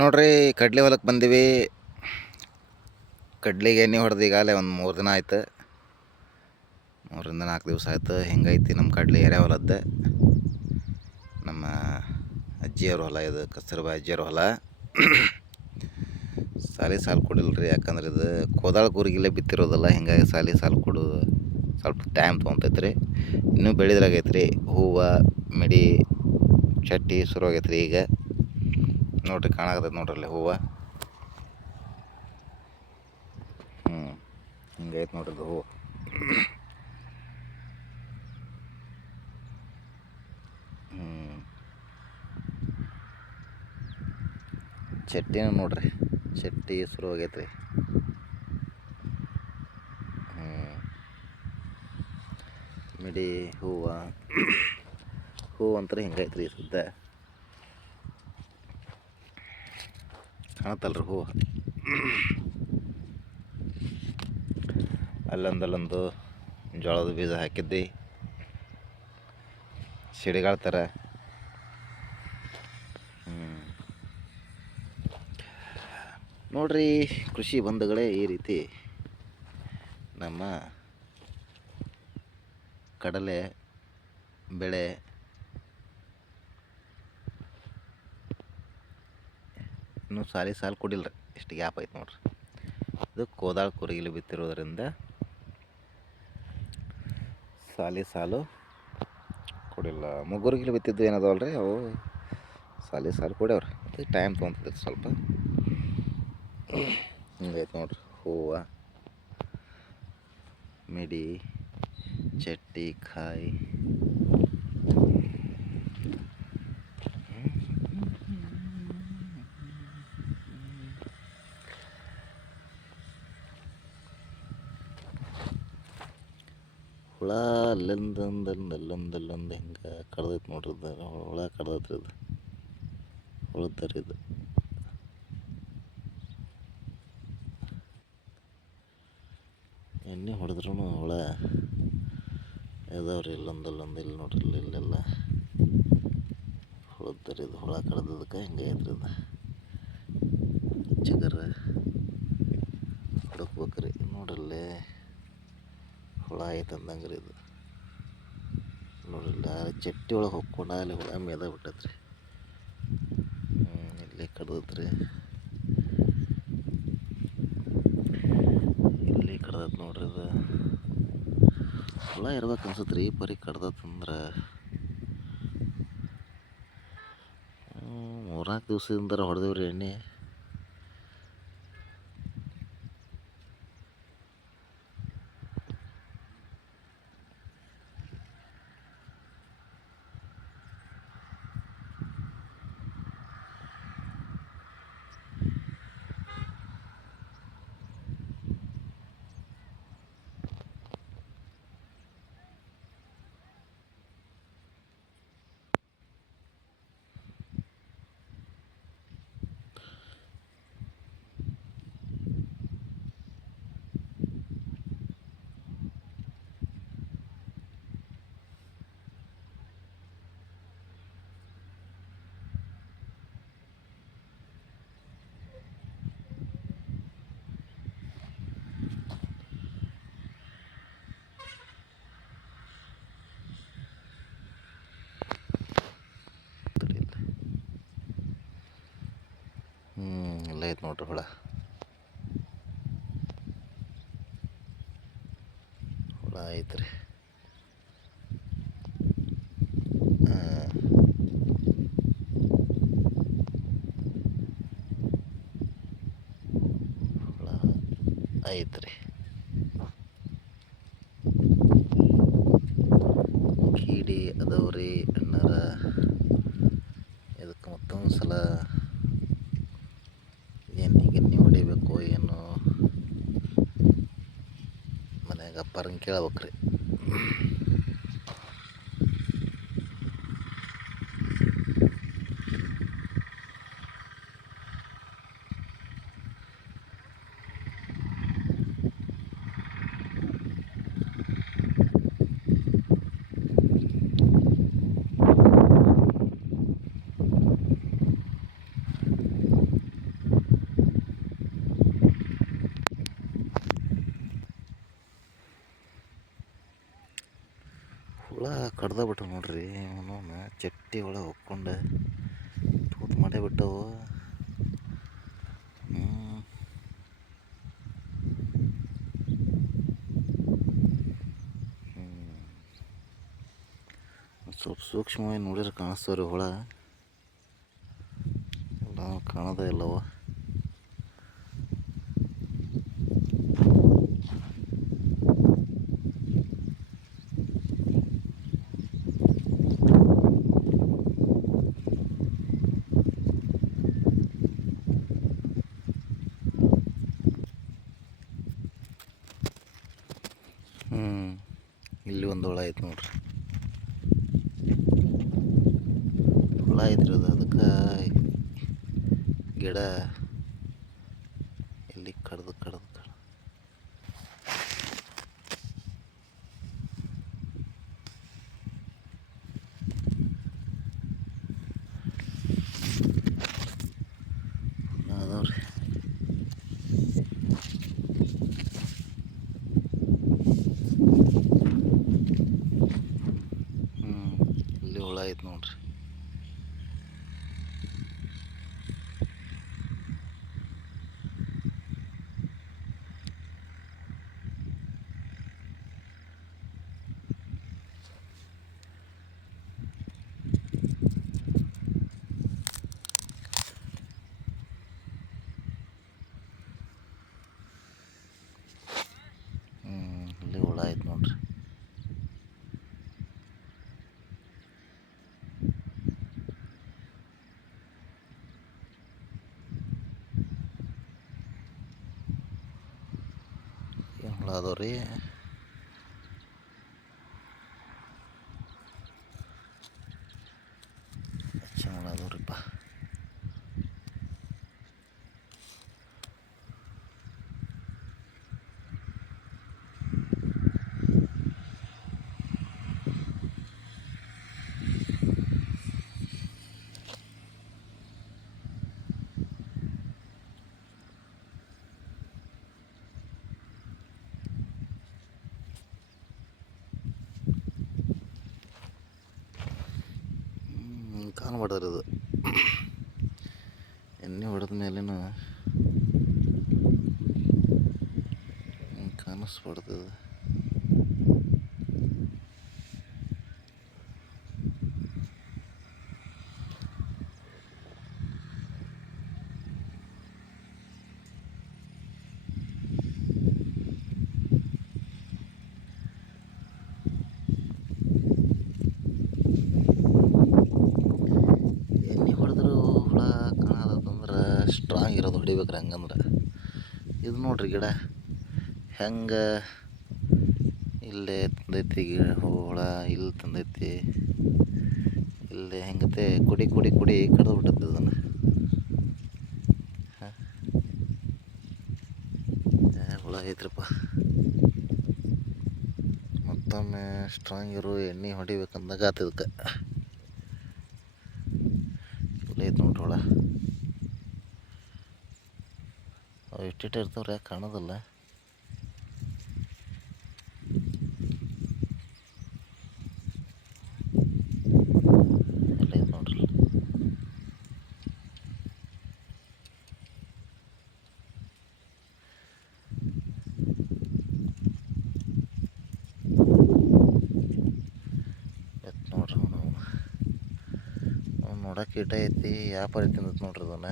ನೋಡ್ರಿ ಕಡ್ಲಿ ಹೊಲಕ್ಕೆ ಬಂದೀವಿ. ಕಡ್ಲಿಗೆ ಎಣ್ಣೆ ಹೊಡೆದು ಈಗಾಗಲೇ ಒಂದು 3 ದಿನ ಆಯ್ತು. 3ರಿಂದ 4 ದಿವಸ ಆಯ್ತು. ಹಿಂಗೈತಿ ನಮ್ಮ ಕಡ್ಲಿ ಎರೆ ಹೊಲದ್ದು. ನಮ್ಮ ಅಜ್ಜಿಯವ್ರ ಹೊಲ ಇದು, ಕಸ್ತೂರ್ಬಾ ಅಜ್ಜಿಯವ್ರ ಹೊಲ. ಸಾಲು ಕೊಡಿಲ್ರಿ, ಯಾಕಂದ್ರೆ ಇದು ಕೋದಾಳ ಕೂರಿಗಿಲ್ಲೇ ಬಿತ್ತಿರೋದಲ್ಲ. ಹಿಂಗಾಗಿ ಸಾಲು ಕೊಡೋದು ಸ್ವಲ್ಪ ಟೈಮ್ ತೊಗೊತೈತ್ರಿ. ಇನ್ನೂ ಬೆಳೆದ್ರಾಗೈತ್ರಿ. ಹೂವು ಮಿಡಿ ಚಟ್ಟಿ ಶುರುವಾಗೈತ್ರಿ ಈಗ. ನೋಡ್ರಿ ಕಾಣಾಕತ್ತೈತೆ ನೋಡ್ರಲ್ಲಿ ಹೂವು. ಹಿಂಗೈತೆ ನೋಡ್ರಿ ಹೂವು. ಚಟ್ಟಿನೂ ನೋಡ್ರಿ, ಚಟ್ಟಿ ಶುರುವಾಗೈತ್ರಿ. ಮಿಡಿ ಹೂವು ಅಂತಾರೆ ಹಿಂಗೈತ್ರಿ ಸುದ್ದ. ಕಾಣತ್ತಲ್ರಿ ಹೂವು. ಅಲ್ಲೊಂದು ಜೋಳದ ಬೀಜ ಹಾಕಿದ್ವಿ, ಸಿಡಿಗಳ ಥರ. ನೋಡ್ರಿ ಕೃಷಿ ಬಂಧುಗಳೇ, ಈ ರೀತಿ ನಮ್ಮ ಕಡಲೆ ಬೆಳೆ ಇನ್ನೂ ಸಾಲು ಕೊಡಿಲ್ರಿ. ಇಷ್ಟು ಗ್ಯಾಪ್ ಐತೆ ನೋಡ್ರಿ. ಇದು ಕೋದಾಳ ಕೂರಿಗಿಲಿ ಬಿತ್ತಿರೋದ್ರಿಂದ ಸಾಲು ಕೊಡಿಲ್ಲ. ಮುಗ್ಗೂರಿಗಿಲಿ ಬಿತ್ತಿದ್ದು ಏನದವಲ್ರಿ, ಅವು ಸಾಲು ಕೊಡ್ಯಾವ್ರಿ. ಅದು ಟೈಮ್ ತೊಗೊತೈತೆ ಸ್ವಲ್ಪ. ಹಿಂಗೈತೆ ನೋಡ್ರಿ ಹೂವು, ಮಿಡಿ ಚಟ್ಟಿ ಕಾಯಿ. ಹುಳ ಅಲ್ಲೊಂದು ಹಿಂಗೆ ಕಡ್ದೈತೆ ನೋಡ್ರಿ. ಹುಳ ಕಡ್ದೈತ್ರಿ. ಇದು ಹುಳದ್ರಿ. ಇದು ಎಣ್ಣೆ ಹೊಡೆದ್ರೂ ಹುಳ ಇದಾವ್ರಿ. ಇಲ್ಲೊಂದು ಇಲ್ಲಿ ನೋಡ್ರಿ, ಇಲ್ಲೆಲ್ಲ ಹುಳದ್ರಿ. ಇದು ಹುಳ ಕಡ್ದದಕ್ಕೆ ಹಿಂಗೆ ಐತ್ರಿ. ಇದು ಚಿಗರ ಹುಡುಕ್ಬೇಕ್ರಿ. ನೋಡ್ರಲ್ಲಿ ಹುಳ ಐತೆ ಅಂದಂಗೆ ರೀ. ಇದು ನೋಡ್ರಿಲ್ಲ, ಚಟ್ಟಿ ಒಳಗೆ ಹೊಕ್ಕೊಂಡು ಅಲ್ಲಿ ಹುಳ ಮೇದ ಬಿಟ್ಟೈತ್ರಿ. ಇಲ್ಲಿ ಕಡ್ದತ್ರಿ, ಇಲ್ಲಿ ಕಡ್ದತ್ ನೋಡ್ರಿ. ಇದು ಹುಳ ಇರ್ಬೇಕು ಅನ್ಸತ್ರಿ. ಈ ಪರಿ ಕಡ್ದತ್ತಂದ್ರೆ 3-4 ದಿವಸದಿಂದ ಹೊಡೆದೇವ್ರಿ ಎಣ್ಣೆ. ಎಲ್ಲ ಐತೆ ನೋಡ್ರಿ ಹುಳ ಐತ್ರಿ. ಹುಳ ಐತ್ರಿ. ಕೀಡಿ ಅದಾವ್ರಿ ಅಣ್ಣಾರ. ಇದಕ್ಕೆ ಮತ್ತೊಂದು ಸಲ ಎಣ್ಣೆ ಹೊಡಿಬೇಕು ಏನು, ಮನ್ಯಾಗ ಅಪ್ಪಾರನ್ನ ಕೇಳ್ಬೇಕ್ರಿ. ಬುಟ್ಟಿ ಒಳಗೆ ಹೊಕ್ಕೊಂಡು ತೂತು ಮಾಡೇ ಬಿಟ್ಟವು. ಸ್ವಲ್ಪ ಸೂಕ್ಷ್ಮವಾಗಿ ನೋಡಿದ್ರೆ ಕಾಣಿಸ್ತವ್ರಿ ಹುಳ ಎಲ್ಲ ಕಾಣೋದೇ ಇಲ್ಲವ. ಇಲ್ಲಿ ಒಂದು ಹುಳ ಐತೆ ನೋಡ್ರಿ. ಹುಳ ಐತ್ರಿ ಅದು. ಅದಕ್ಕೆ ಗಿಡ ಇಲ್ಲಿ ಕಡ್ದು ಅದಾವ್ರಿ. ಇಲ್ಲಿ ಹುಳ ಐತೆ ನೋಡ್ರಿ. ಇಲ್ಲಿ ಹುಳ ಐತೆ ನೋಡ್ರಿ. ಏನು ಹುಳ ಅದಾವ್ರಿ. ಹೆಚ್ಚು ಹುಳ ಅದಾವ್ರಿಪ್ಪ. ಕಾಣಬಾರ್ದ್ರಿ ಅದು. ಎಣ್ಣೆ ಹೊಡೆದ ಮೇಲೇನ ಕಾಣಿಸ್ಬಾರ್ದು. ಸ್ಟ್ರಾಂಗ್ ಇರೋದು ಹೊಡಿಬೇಕ್ರಿ. ಹಂಗಂದ್ರೆ ಇದು ನೋಡ್ರಿ ಗಿಡ ಹೆಂಗೆ ಇಲ್ಲೇ ತಂದೈತಿ ಹುಳ. ಇಲ್ಲಿ ತಂದೈತಿ, ಇಲ್ಲೇ ಹೆಂಗತೆ ಕುಡಿ ಕಡ್ದು ಬಿಟ್ಟೈತಿ ಅದನ್ನು. ಹುಳ ಐತ್ರಪ್ಪ. ಮತ್ತೊಮ್ಮೆ ಸ್ಟ್ರಾಂಗ್ ಇರೋ ಎಣ್ಣೆ ಹೊಡಿಬೇಕಂದಾಗ ಆತದಕ್ಕೆ. ಐತೆ ನೋಡ್ರಿ ಹುಳ. ಅವು ಇಷ್ಟಿಟ್ಟು ಇರ್ತಾವ್ರಿ, ಯಾಕೆ ಕಾಣೋದಿಲ್ಲ. ಎಲ್ಲ ಐತೆ ನೋಡ್ರಿ. ಎತ್ ನೋಡ್ರಿ ಅವ್ನು ನೋಡಕ್ಕೆ ಇಟ ಐತಿ. ವ್ಯಾಪಾರ ತಿಂದತ್ ನೋಡ್ರಿ ಅದನ್ನ.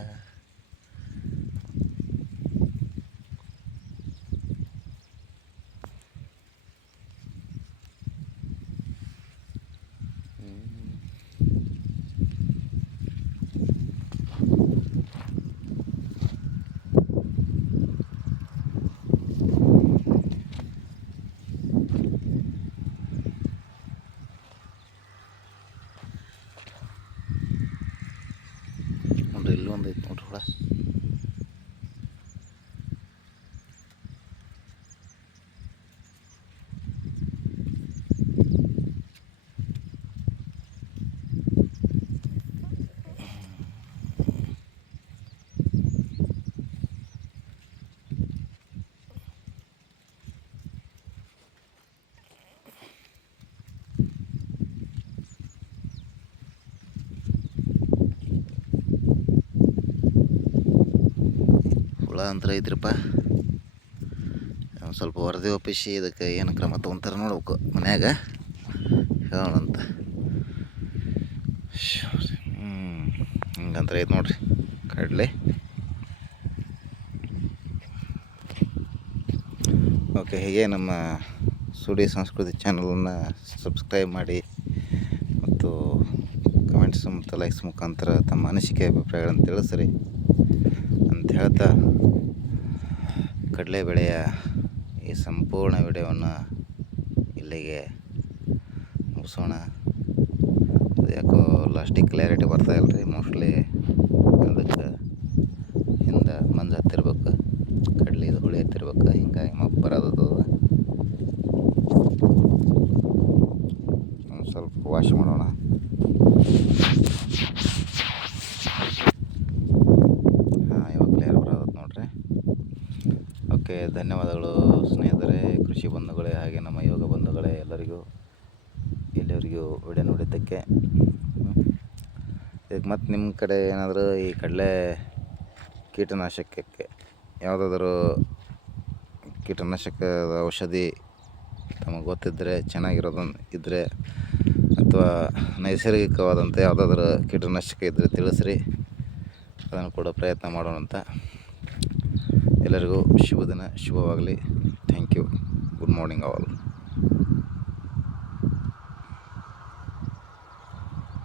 ನೋಡ್ರಿ ಇಲ್ಲಿ ಒಂದು ಐತೆ ನೋಡ್ರಿ ಹುಳ. ಹುಳ ಅಂತರ ಐತ್ರಿಪ್ಪ. ಒಂದು ಸ್ವಲ್ಪ ವರದಿ ಒಪ್ಪಿಸಿ ಇದಕ್ಕೆ ಏನು ಕ್ರಮ ತೊಗೊತಾರೆ ನೋಡ್ಬೇಕು ಮನ್ಯಾಗ ಹೇಳೋಣಂತ. ಹಿಂಗಂತ ಐತೆ ನೋಡ್ರಿ ಕಡಲೆ. ಓಕೆ, ಹೀಗೆ ನಮ್ಮ ಸುಡಿ ಸಂಸ್ಕೃತಿ ಚಾನಲನ್ನು ಸಬ್ಸ್ಕ್ರೈಬ್ ಮಾಡಿ ಮತ್ತು ಕಮೆಂಟ್ಸ್ ಮತ್ತು ಲೈಕ್ಸ್ ಮುಖಾಂತರ ತಮ್ಮ ಅನಿಸಿಕೆ ಅಭಿಪ್ರಾಯಗಳನ್ನು ತಿಳಿಸ್ರಿ ಅಂತ ಹೇಳ್ತಾ, ಕಡಲೆ ಬೆಳೆಯ ಈ ಸಂಪೂರ್ಣ ವಿಡಿಯೋವನ್ನು ಇಲ್ಲಿಗೆ ಮುಗಿಸೋಣ. ಯಾಕೋ ಲಾಸ್ಟಿಗೆ ಕ್ಲಾರಿಟಿ ಬರ್ತಾ ಇಲ್ಲ ರೀ. ಮೋಸ್ಟ್ಲಿ ಅದಕ್ಕೆ ಹಿಂದೆ ಮಂಜು ಹತ್ತಿರ್ಬೇಕು, ಕಡ್ಲಿ ಇದು ಹುಳಿ ಹತ್ತಿರ್ಬೇಕು, ಹಿಂಗಾಗಿ ಮಬ್ಬು ಬರೋದು. ಒಂದು ಸ್ವಲ್ಪ ವಾಶ್ ಮಾಡೋಣ. ಹಾಂ, ಇವಾಗ ಕ್ಲಿಯರ್ ಬರೋದು ನೋಡ್ರಿ. ಓಕೆ, ಧನ್ಯವಾದಗಳು ಸ್ನೇಹಿತರೆ, ಕೃಷಿ ಬಂಧುಗಳೇ, ಹಾಗೆ ನಮ್ಮ ಯೋಗ ಬಂಧುಗಳೇ, ಎಲ್ಲರಿಗೂ ವಿಡಿಯೋ ನೋಡಿದ್ದಕ್ಕೆ. ಈಗ ಮತ್ತು ನಿಮ್ಮ ಕಡೆ ಏನಾದರೂ ಈ ಕಡಲೆ ಕೀಟನಾಶಕಕ್ಕೆ ಯಾವುದಾದ್ರೂ ಕೀಟನಾಶಕದ ಔಷಧಿ ತಮಗೆ ಗೊತ್ತಿದ್ದರೆ, ಚೆನ್ನಾಗಿರೋದನ್ನು ಇದ್ದರೆ, ಅಥವಾ ನೈಸರ್ಗಿಕವಾದಂಥ ಯಾವುದಾದ್ರೂ ಕೀಟನಾಶಕ ಇದ್ದರೆ ತಿಳಿಸ್ರಿ. ಅದನ್ನು ಕೂಡ ಪ್ರಯತ್ನ ಮಾಡೋಣ ಅಂತ. ಎಲ್ಲರಿಗೂ ಶುಭ ದಿನ, ಶುಭವಾಗಲಿ. Thank you. Good morning all.